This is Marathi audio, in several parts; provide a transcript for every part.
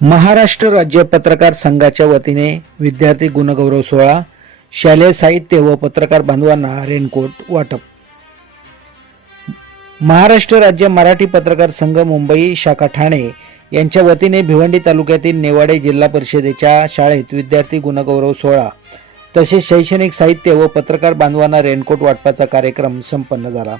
महाराष्ट्र राज्य पत्रकार संघाच्या वतीने विद्यार्थी गुणगौरव सोहळा, शालेय साहित्य व पत्रकार बांधवांना रेनकोट वाटप। महाराष्ट्र राज्य मराठी पत्रकार संघ मुंबई शाखा ठाणे यांच्या वतीने भिवंडी तालुक्यातील नेवाडे जिल्हा परिषदेच्या शाळेत विद्यार्थी गुणगौरव सोहळा तसेच शैक्षणिक साहित्य व पत्रकार बांधवांना रेनकोट वाटपाचा कार्यक्रम संपन्न झाला।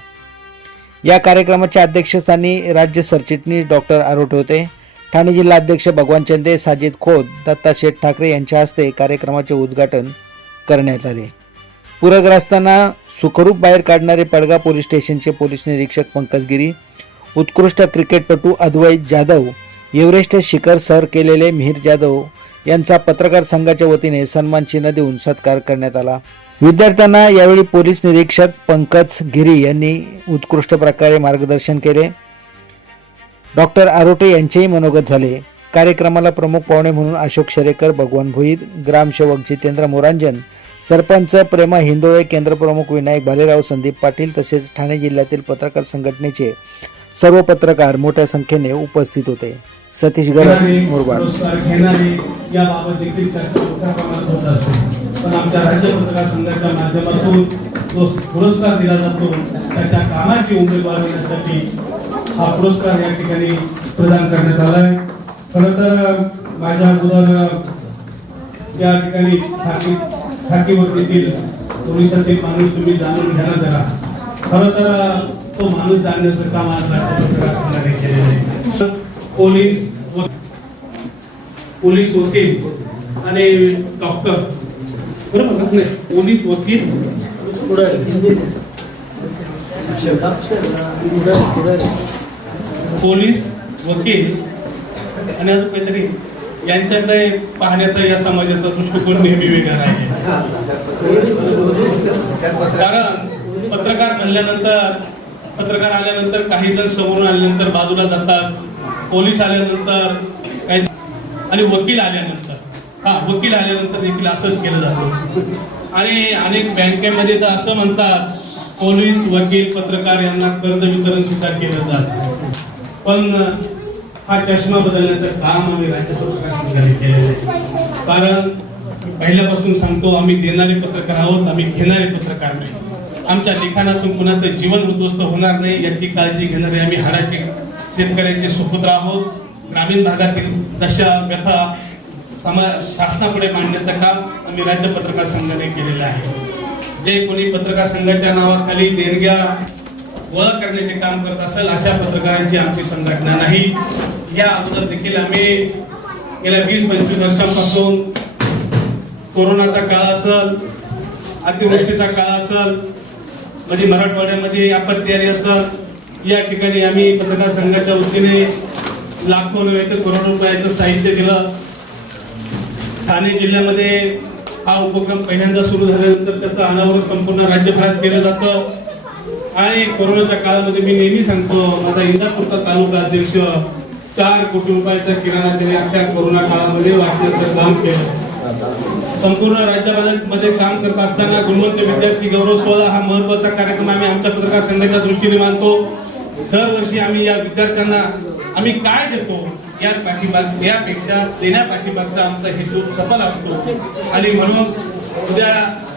या कार्यक्रमाच्या अध्यक्षस्थानी राज्य सरचिटणीस डॉक्टर आरोटे होते। ठाणे जिल्हा अध्यक्ष भगवान चंदे, साजिद खोत, दत्ता शेठ ठाकरे यांच्या हस्ते कार्यक्रमाचे उद्घाटन करण्यात आले। पूरग्रस्तांना सुखरूप बाहेर काढणारे पडगा पोलीस स्टेशनचे पोलीस निरीक्षक पंकज गिरी, उत्कृष्ट क्रिकेटपटू अद्वैत जाधव, एव्हरेस्ट शिखर सर केलेले मिहिर जाधव यांचा पत्रकार संघाच्या वतीने सन्मान चिन्ह देऊन सत्कार करण्यात आला। विद्यार्थ्यांना यावेळी पोलीस निरीक्षक पंकज गिरी यांनी उत्कृष्ट प्रकारे मार्गदर्शन केले। डॉक्टर आरोटे यांचेही मनोगत झाले। कार्यक्रमाला प्रमुख पाहुणे म्हणून अशोक शेरेकर, भगवान भोईर, ग्रामसेवक जितेंद्र मोरांजन, सरपंच प्रेमा हिंदोळे, केंद्र प्रमुख विनायक भालेराव, संदीप पाटील तसेच ठाणे जिल्ह्यातील पत्रकार संघटनेचे सर्व पत्रकार मोठ्या संख्येने उपस्थित होते। सतीश गरड, मुरबाड। याबाबत देखील चर्चा मोठ्या प्रमाणात होत असते, पण आमच्या राज्य पत्रकार संघाच्या माध्यमातून जो पुरस्कार दिला जातो त्याच्या कामाची उंची वाढवण्यासाठी हा पुरस्कार या ठिकाणी प्रदान करण्यात आला आहे। खरं तर माझ्या अगोदर या ठिकाणी खाकीवर्दीतील पोलिसातील माणूस तुम्ही जाणून घ्या ना जरा। खरं तर तो माणूस जाणण्याचं काम आज राज्य पत्रकार संघाने केलेलं आहे। पोलीस वकील आणि डॉक्टर, बरोबर ना? पोलीस वकील, पोलीस वकील आणि अजून काहीतरी यांच्याकडे पाहण्याचा या समाजाचा दृष्टिकोन नेहमी वेगळा आहे। कारण पत्रकार म्हणल्यानंतर, पत्रकार आल्यानंतर काही जण समोरून आल्यानंतर बाजूला जातात, पोलीस आल्यानंतर काही, आणि वकील आल्यानंतर वकील आल्यानंतर देखील असंच केलं जातं। आणि अनेक बँकेमध्ये तर असं म्हणतात पोलीस, वकील, पत्रकार यांना कर्ज वितरण सुद्धा केलं जातं। पण हा चष्मा बदलण्याचं काम आम्ही राज्य पत्रकार संघाने केलेलं आहे। कारण पहिल्यापासून सांगतो, आम्ही देणारे पत्रकार आहोत, आम्ही घेणारे पत्रकार नाही। आमच्या लिखाणातून कुणाचं जीवन उद्ध्वस्त होणार नाही याची काळजी घेणारे आम्ही हाडाचे शेतकऱ्यांचे सुपुत्र आहोत। ग्रामीण भागातील दशा व्यथा शासनापुढे मांडण्याचं काम आम्ही राज्य पत्रकार संघाने केलेलं आहे। जे कोणी पत्रकार संघाच्या नावाखाली देणग्या गोळा करण्याचे काम करत असेल अशा पत्रकारांची आमची संघटना नाही। या अगोदर देखील आम्ही गेल्या 20-25 वर्षांपासून कोरोनाचा काळ असेल, अतिवृष्टीचा काळ असेल, म्हणजे मराठवाड्यामध्ये आपत्ती आली असेल, या ठिकाणी आम्ही पत्रकार संघाच्या वतीने लाखो नव्हे तर करोडो रुपयाचं साहित्य दिलं। ठाणे जिल्ह्यामध्ये हा उपक्रम पहिल्यांदा सुरू झाल्यानंतर त्याचं अनावरण संपूर्ण राज्यभरात केलं जातं। आणि कोरोनाच्या काळामध्ये मी नेहमी सांगतो, माझा इंदापूरचा तालुका अध्यक्ष 4 कोटी रुपयाचा किराणा त्याने अशा कोरोना काळामध्ये वाटण्याचं काम केलं। संपूर्ण राज्यामध्ये काम करत असताना गुणवंत विद्यार्थी गौरव सोहळा हा महत्वाचा कार्यक्रम आम्ही आमच्या पत्रकार संघाच्या दृष्टीने मानतो। दरवर्षी आम्ही या विद्यार्थ्यांना आम्ही काय देतो यापेक्षा देण्यापाठीमागचा आमचा हेतू सफल असतो। आणि म्हणून उद्या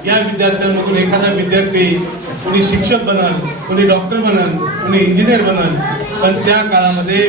या विद्यार्थ्यांमधून एखादा विद्यार्थी कोणी शिक्षक बनल, कोणी डॉक्टर बनल, कोणी इंजिनियर बनल, पण त्या काळामध्ये